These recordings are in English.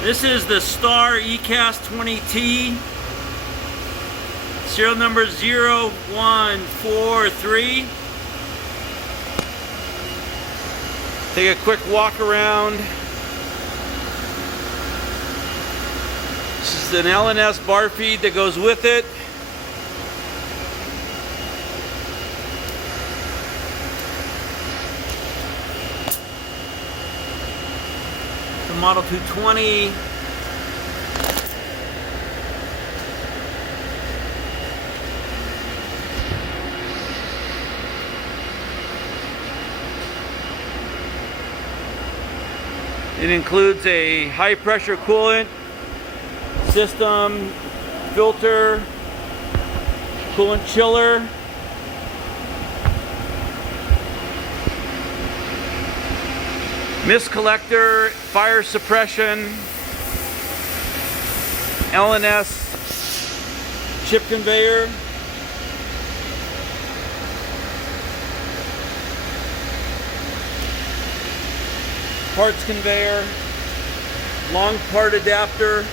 This is the Star Ecas 20T, serial number 0143. Take a quick walk around. This is an LNS bar feed that goes with it. The Model 220. It includes a high pressure coolant system, filter, coolant chiller, mist collector, fire suppression, LNS chip conveyor, parts conveyor, long part adapter,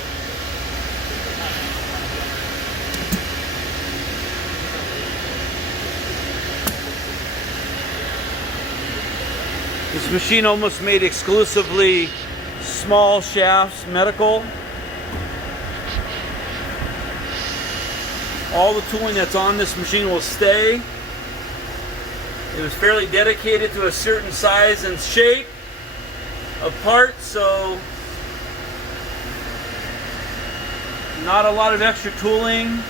this machine almost made exclusively small shafts, medical. All the tooling that's on this machine will stay. It was fairly dedicated to a certain size and shape of parts, so not a lot of extra tooling.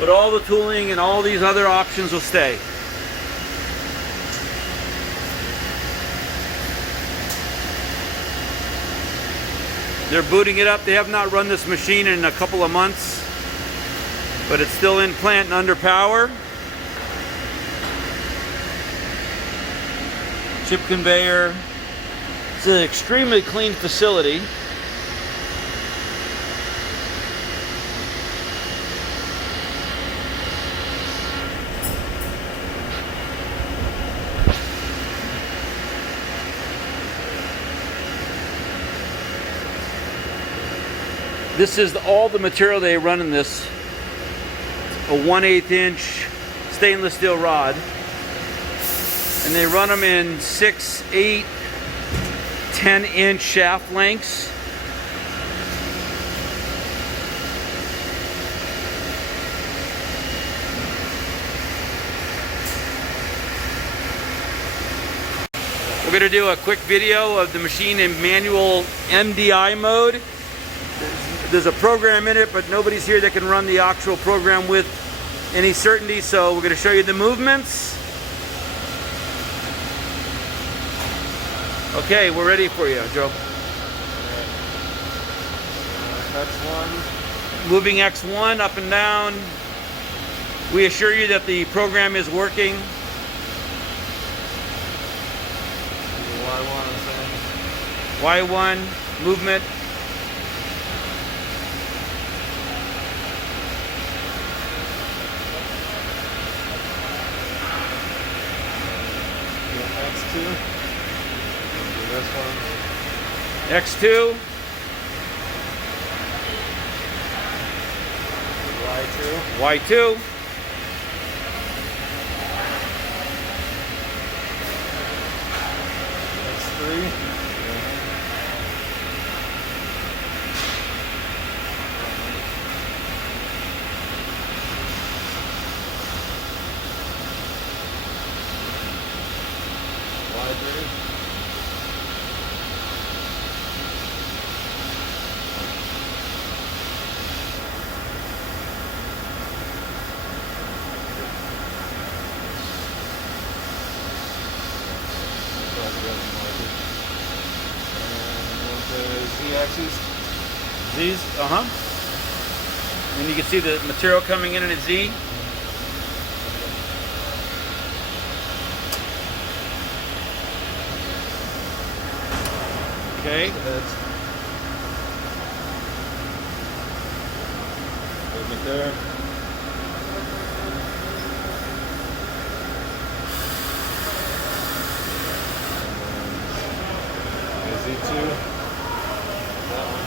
But all the tooling and all these other options will stay. They're booting it up. They have not run this machine in a couple of months, but it's still in plant and under power. Chip conveyor. It's an extremely clean facility. This is all the material they run in this. A 1/8 inch stainless steel rod. And they run them in 6, 8, 10 inch shaft lengths. We're going to do a quick video of the machine in manual MDI mode. There's a program in it, but nobody's here that can run the actual program with any certainty, so we're going to show you the movements. Okay, we're ready for you, Joe. X1. Moving X1 up and down. We assure you that the program is working. Y1 movement. X2. This one. X2. Y2. X3. Z-axis. Z's, And you can see the material coming in a Z. Okay. Movement there. Z2. That one.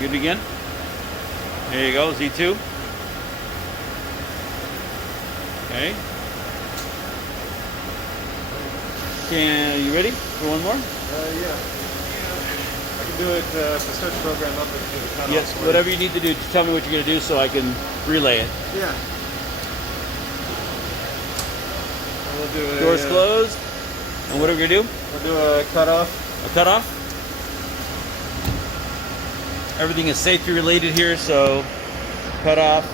Good again. There you go, Z2. Okay. You ready for one more? Yeah. I can do it, if I start the program up and do the cutoff. Yes, whatever you need to do, just tell me what you're going to do so I can relay it. Yeah. And we'll do a, Doors closed. And what are we going to do? We'll do a cutoff. A cutoff. Everything is safety related here, so cutoff.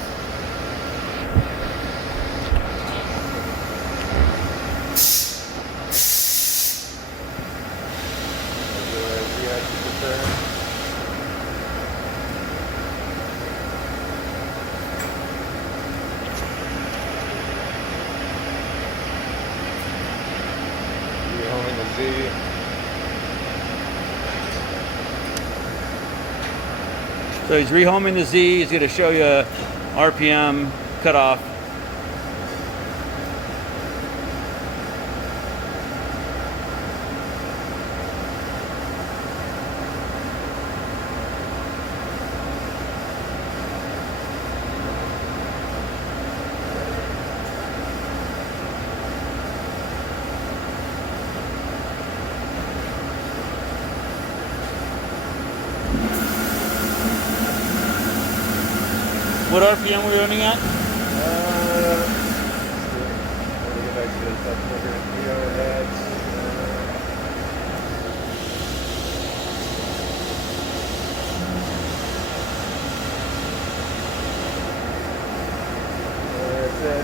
So he's rehoming the Z. He's going to show you RPM cutoff. What RPM were we running at? Let me get back to the top program. We are at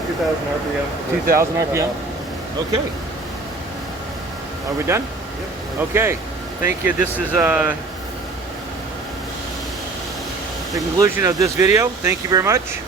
2,000 RPM. 2,000 RPM? Okay. Are we done? Yep. Okay. Thank you. This is the conclusion of this video. Thank you very much.